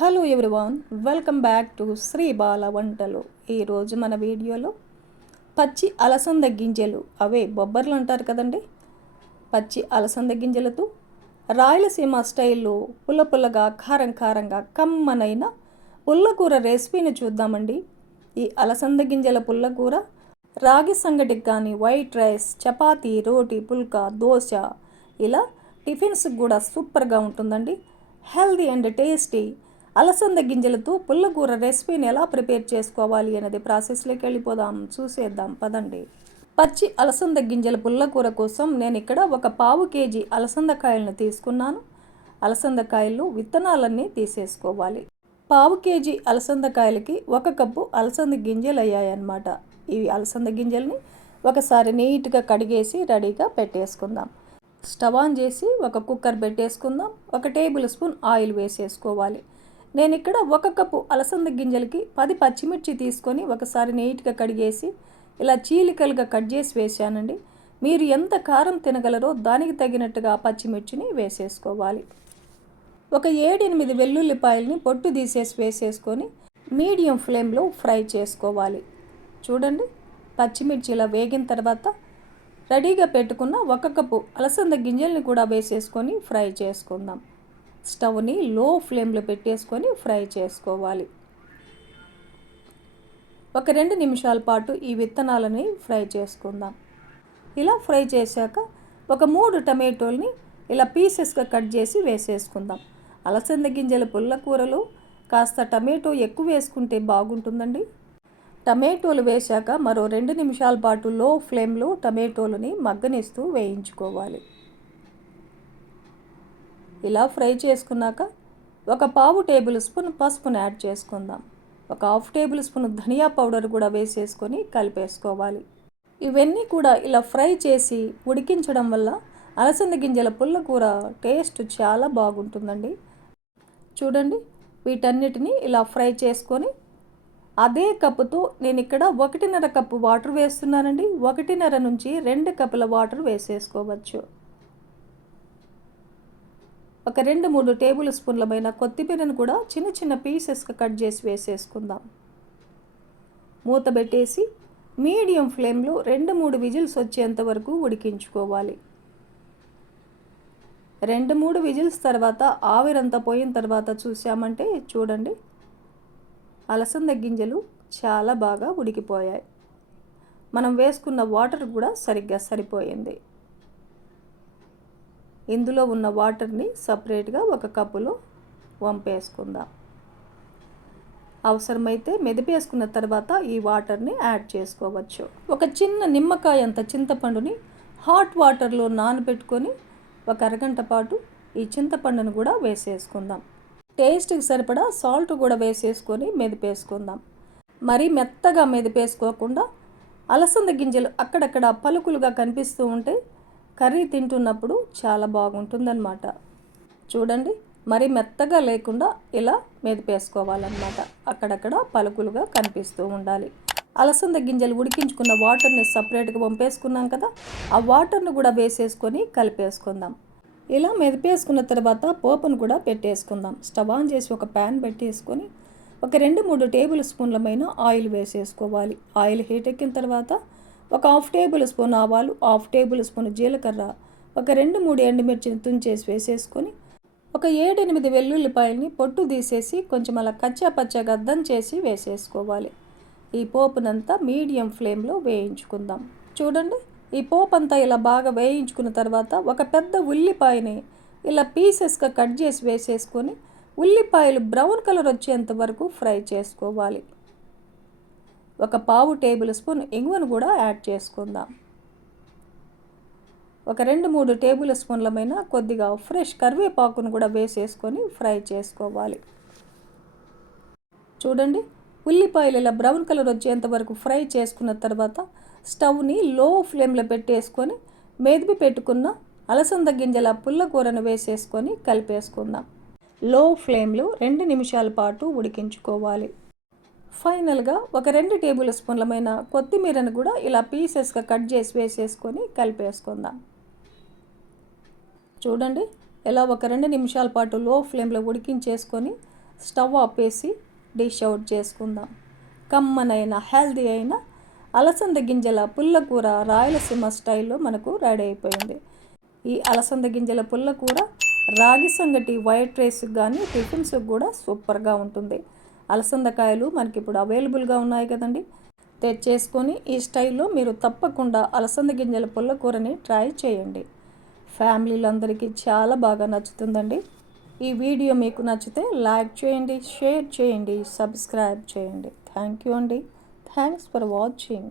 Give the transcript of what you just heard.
Hello everyone, welcome back to Sri Bala Vantalu. ఈరోజు మన వీడియోలో పచ్చి అలసంద గింజలు, అవే బొబ్బర్లు అంటారు కదండి, పచ్చి అలసంద గింజలతో రాయలసీమ స్టైల్లో పుల్ల పుల్లగా కారం కారంగా కమ్మనైన పుల్లకూర రెసిపీని చూద్దామండి. ఈ అలసంద గింజల పుల్లకూర రాగి సంగటికి కానీ, వైట్ రైస్, చపాతీ, రోటీ, పుల్కా, దోశ ఇలా టిఫిన్స్కి కూడా సూపర్గా ఉంటుందండి. హెల్దీ అండ్ టేస్టీ అలసంద గింజలతో పుల్లకూర రెసిపీని ఎలా ప్రిపేర్ చేసుకోవాలి అనేది ప్రాసెస్లోకి వెళ్ళిపోదాం, చూసేద్దాం పదండి. పచ్చి అలసంద గింజల పుల్లకూర కోసం నేను ఇక్కడ ఒక పావు కేజీ అలసందకాయలను తీసుకున్నాను. అలసందకాయలు విత్తనాలన్నీ తీసేసుకోవాలి. పావు కేజీ అలసందకాయలకి 1 కప్పు అలసంద గింజలు అయ్యాయన్నమాట. ఈ అలసంద గింజల్ని ఒకసారి నీట్గా కడిగేసి రెడీగా పెట్టేసుకుందాం. స్టవ్ ఆన్ చేసి ఒక కుక్కర్ పెట్టేసుకుందాం. 1 టేబుల్ స్పూన్ ఆయిల్ వేసేసుకోవాలి. నేను ఇక్కడ 1 కప్పు అలసంద గింజలకి 10 పచ్చిమిర్చి తీసుకొని ఒకసారి నీట్గా కడిగేసి ఇలా చీలికలుగా కట్ చేసి వేసానండి. మీరు ఎంత కారం తినగలరో దానికి తగినట్టుగా పచ్చిమిర్చిని వేసేసుకోవాలి. ఒక 7-8 వెల్లుల్లిపాయలని పొట్టు తీసేసి వేసేసుకొని మీడియం ఫ్లేమ్లో ఫ్రై చేసుకోవాలి. చూడండి, పచ్చిమిర్చి ఇలా వేగిన తర్వాత రెడీగా పెట్టుకున్న 1 కప్పు అలసంద గింజల్ని కూడా వేసేసుకొని ఫ్రై చేసుకుందాం. స్టవ్ని లో ఫ్లేమ్లో పెట్టేసుకొని ఫ్రై చేసుకోవాలి. ఒక 2 నిమిషాల పాటు ఈ విత్తనాలని ఫ్రై చేసుకుందాం. ఇలా ఫ్రై చేశాక ఒక 3 టమాటోల్ని ఇలా పీసెస్గా కట్ చేసి వేసేసుకుందాం. అలసంద గింజల పుల్లకూరలో కాస్త టమాటో ఎక్కువ వేసుకుంటే బాగుంటుందండి. టమాటోలు వేశాక మరో 2 నిమిషాల పాటు లో ఫ్లేమ్లో టమాటోలని మగ్గనిస్తూ వేయించుకోవాలి. ఇలా ఫ్రై చేసుకున్నాక ఒక పావు టేబుల్ స్పూన్ పసుపును యాడ్ చేసుకుందాం. ఒక హాఫ్ టేబుల్ స్పూన్ ధనియా పౌడర్ కూడా వేసేసుకొని కలిపేసుకోవాలి. ఇవన్నీ కూడా ఇలా ఫ్రై చేసి ఉడికించడం వల్ల అలసంద గింజల పుల్లకూర టేస్ట్ చాలా బాగుంటుందండి. చూడండి, వీటన్నిటిని ఇలా ఫ్రై చేసుకొని అదే కప్పుతో నేను ఇక్కడ 1.5 కప్పు వాటర్ వేస్తున్నానండి. 1.5 నుంచి 2 కప్పుల వాటర్ వేసేసుకోవచ్చు. ఒక 2-3 టేబుల్ స్పూన్లమైన కొత్తిమీరను కూడా చిన్న చిన్న పీసెస్గా కట్ చేసి వేసేసుకుందాం. మూత పెట్టేసి మీడియం ఫ్లేమ్లో 2-3 విజిల్స్ వచ్చేంత వరకు ఉడికించుకోవాలి. 2-3 విజిల్స్ తర్వాత ఆవిరంతా పోయిన తర్వాత చూసామంటే చూడండి, అలసంద గింజలు చాలా బాగా ఉడికిపోయాయి. మనం వేసుకున్న వాటర్ కూడా సరిగ్గా సరిపోయింది. ఇందులో ఉన్న వాటర్ని సపరేట్గా ఒక కప్పులో వంపేసుకుందాం. అవసరమైతే మెదిపేసుకున్న తర్వాత ఈ వాటర్ని యాడ్ చేసుకోవచ్చు. ఒక చిన్న నిమ్మకాయ అంత చింతపండుని హాట్ వాటర్లో నానబెట్టుకొని ఒక అరగంట పాటు ఈ చింతపండును కూడా వేసేసుకుందాం. టేస్ట్కి సరిపడా సాల్ట్ కూడా వేసేసుకొని మెదిపేసుకుందాం. మరీ మెత్తగా మెదిపేసుకోకుండా అలసంద గింజలు అక్కడక్కడ పలుకులుగా కనిపిస్తూ ఉంటే కర్రీ తింటున్నప్పుడు చాలా బాగుంటుందన్నమాట. చూడండి, మరి మెత్తగా లేకుండా ఇలా మెదిపేసుకోవాలన్నమాట. అక్కడక్కడ పలుకులుగా కనిపిస్తూ ఉండాలి. అలసంద గింజలు ఉడికించుకున్న వాటర్ని సపరేట్గా వంపేసుకున్నాం కదా, ఆ వాటర్ని కూడా వేసేసుకొని కలిపేసుకుందాం. ఇలా మెదిపేసుకున్న తర్వాత పోపును కూడా పెట్టేసుకుందాం. స్టవ్ ఆన్ చేసి ఒక ప్యాన్ పెట్టేసుకొని ఒక 2-3 టేబుల్ స్పూన్లమైన ఆయిల్ వేసేసుకోవాలి. ఆయిల్ హీట్ ఎక్కిన తర్వాత ఒక హాఫ్ టేబుల్ స్పూన్ ఆవాలు, హాఫ్ టేబుల్ స్పూన్ జీలకర్ర, ఒక 2-3 ఎండుమిర్చిని తుంచేసి వేసేసుకొని ఒక 7-8 వెల్లుల్లిపాయలని పొట్టు తీసేసి కొంచెం అలా కచ్చా పచ్చగా దంచేసి వేసేసుకోవాలి. ఈ పోపునంతా మీడియం ఫ్లేమ్లో వేయించుకుందాం. చూడండి, ఈ పోపు అంతా ఇలా బాగా వేయించుకున్న తర్వాత ఒక పెద్ద ఉల్లిపాయని ఇలా పీసెస్గా కట్ చేసి వేసేసుకొని ఉల్లిపాయలు బ్రౌన్ కలర్ వచ్చేంత వరకు ఫ్రై చేసుకోవాలి. ఒక పావు టేబుల్ స్పూన్ ఇంగువను కూడా యాడ్ చేసుకుందాం. ఒక 2-3 టేబుల్ స్పూన్లమైన కొద్దిగా ఫ్రెష్ కరివేపాకును కూడా వేసేసుకొని ఫ్రై చేసుకోవాలి. చూడండి, ఉల్లిపాయలు ఇలా బ్రౌన్ కలర్ వచ్చేంత వరకు ఫ్రై చేసుకున్న తర్వాత స్టవ్ని లో ఫ్లేమ్లో పెట్టేసుకొని మెదిపి పెట్టుకున్న అలసంద గింజల పుల్లకూరను వేసేసుకొని కలిపేసుకుందాం. లో ఫ్లేమ్లో 2 నిమిషాల పాటు ఉడికించుకోవాలి. ఫైనల్గా ఒక 2 టేబుల్ స్పూన్లమైన కొత్తిమీరను కూడా ఇలా పీసెస్గా కట్ చేసి వేసేసుకొని కలిపేసుకుందాం. చూడండి, ఇలా ఒక 2 నిమిషాల పాటు లో ఫ్లేమ్లో ఉడికించేసుకొని స్టవ్ ఆపేసి డిష్ అవుట్ చేసుకుందాం. కమ్మనైన హెల్దీ అయిన అలసంద గింజల పుల్లకూర రాయలసీమ స్టైల్లో మనకు రెడీ అయిపోయింది. ఈ అలసంద గింజల పుల్లకూర రాగి సంగటి వైట్ రైస్కి కానీ టిఫిన్స్కి కూడా సూపర్గా ఉంటుంది. అలసందకాయలు మనకి ఇప్పుడు అవైలబుల్గా ఉన్నాయి కదండి. తెచ్చేసుకొని ఈ స్టైల్లో మీరు తప్పకుండా అలసంద గింజల పుల్లకూరని ట్రై చేయండి. ఫ్యామిలీలందరికీ చాలా బాగా నచ్చుతుందండి. ఈ వీడియో మీకు నచ్చితే లైక్ చేయండి, షేర్ చేయండి, సబ్స్క్రైబ్ చేయండి. థ్యాంక్ యూ అండి. Thanks for watching.